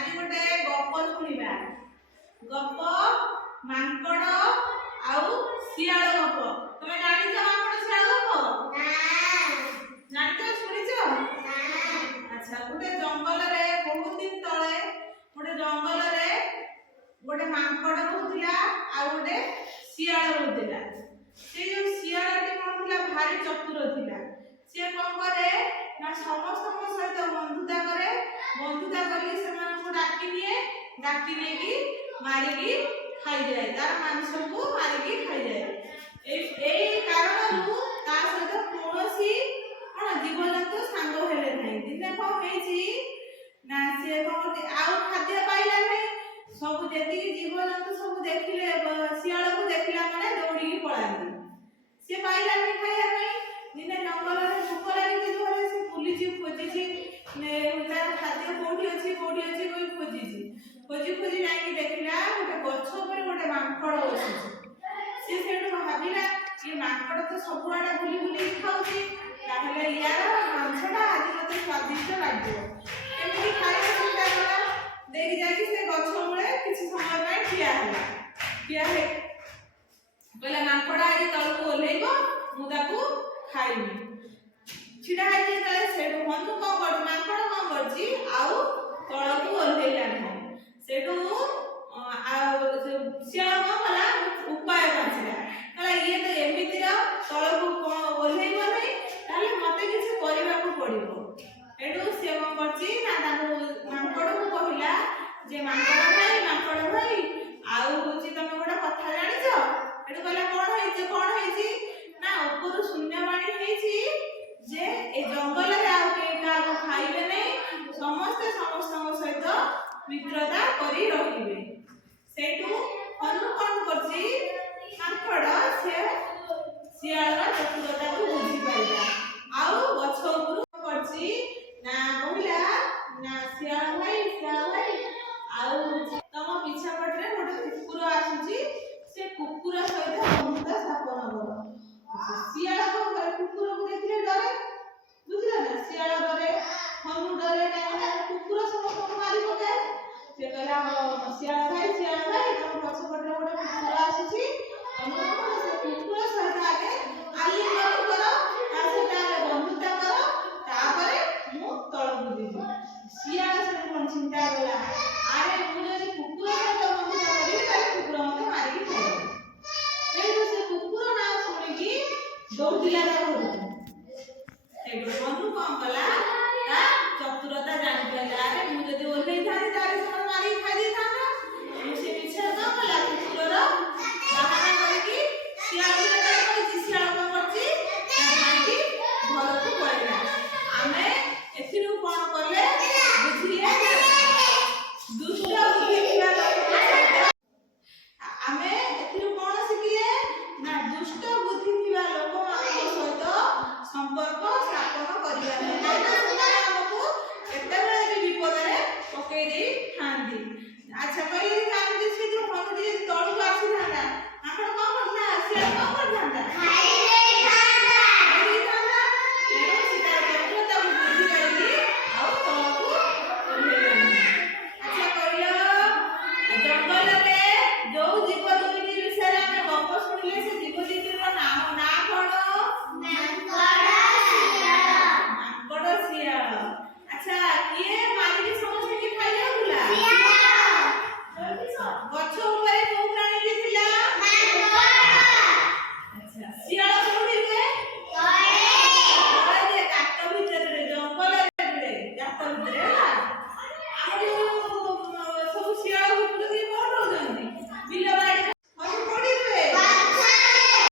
आज गोटे गप शुणा गप मांकड़ आउ शियाल गप तुम जानी मांकड़ शियाल गप जानी शुणीच अच्छा गोटे जंगल रे बहुत दिन तले गोटे जंगल रे गोटे मांकड़ रहूला आ गोटे शियाल रहूला से जो शियालटी कौन थिला भारी चतुर थिला से कौन करे ना समस्त सहित बंधुता करे बंधुता करी से डाकी नहीं मारिकी खाई जाए तार मांस को मारिकी खाई जाए ए कारण ता सहित कौनसी कौन जीवजंतु सांग हेले नहीं दिने कौन हेची ना से कौन आउ खाद्य पाइला नहीं सब जेती जीवजंतु सब देखिले शियाल को देखिला माने दौड़ी पळांदी से पाइला नहीं खाया नहीं दिने जंगल रे भूख लागी जोरे से पुलिस खोजी ने तार खाद्य कोठी अछि कोई खोजी खोजी नहीं देखिला गोटे गछ पर गोटे मांकड़ बसी से सेठु भाबिला ये मांकड़ तो सब आडे बुली बुली खाउची ताहले यार मांसटा आज मते स्वादिष्ट लागो एमती खाଇବା चिंता करा देख जाकी से गछ मुळे किछि समय में ठिया हे कहला मांकड़ आज तळको ओलेइबो मु ताकू खाइबी छिडा हे तळे सेठु हनु को कर मांकड़ को करची आउ तळको ओलेइला नहीं सेठु शियाल को मला उपाय बांचिला कहला ये तो एमितिर तळको ओलेइबो नहीं ताले मते किछि करिबा को पड़िबो एडु से को करची ना ताकू मांकड़ को कहिला जे मांकड़ भाई आउ होची तमे गोटा कथा जानिछो एडु कहला कोन हेची ना ऊपर शून्यवाणी हेची जे ए जंगल रे आउ के का खाइबे नहीं समस्त सहित मित्रता करी रहिबे सेटू अनु कोन करची मांकड़ से शियाल चतुरता को बुझी पाइला आउ गछ ऊपर करची ना कहिला ना शियाल भाई आउ तम पीछा पटरे गोटे कुकुर आसुची से कुकुर सहित बंधुता स्थापन करो शियाल को कुकुर को देखले डरे बुझला ना शियाल डरे हनु डरे ना कुकुर समस्त मारी पकाए से कहला शियाल भाई तम पछ पटरे गोटे कुकुर आसुची तम से कुकुर सहित आगे आलिंगन करो आ सेटा बंधुता करो तापरे मु तळ बुझिबी शियाल से कोन चिंता कला आरे मु जदी कुकुर सहित बंधुता करी ताले कुकुर मते मारी खाइबो से कुकुर ना सुनिकी दौड़िला घरକୁ एगो बंधु कौन कला ता चतुरता जानि पाइला अरे मु जदी ओल्हेई थारी तारे सब मारी खाइ दी थाना मु से पीछे कौन कला कुकुरर बाहाना करकी शियाल को कहै शियाल को करची मारिकी घरକୁ पळैला आमे एथिरु कोन करले बुझिले दुष्ट बुद्धि थिबा लोक आमे एथिरु कोन सिखिले ना दुष्ट बुद्धि थिबा लोक मान सहित संपर्क स्थापन करिबा नहीं हमको केते बेले भी विपद रे पकई दे थांदी अच्छा कहली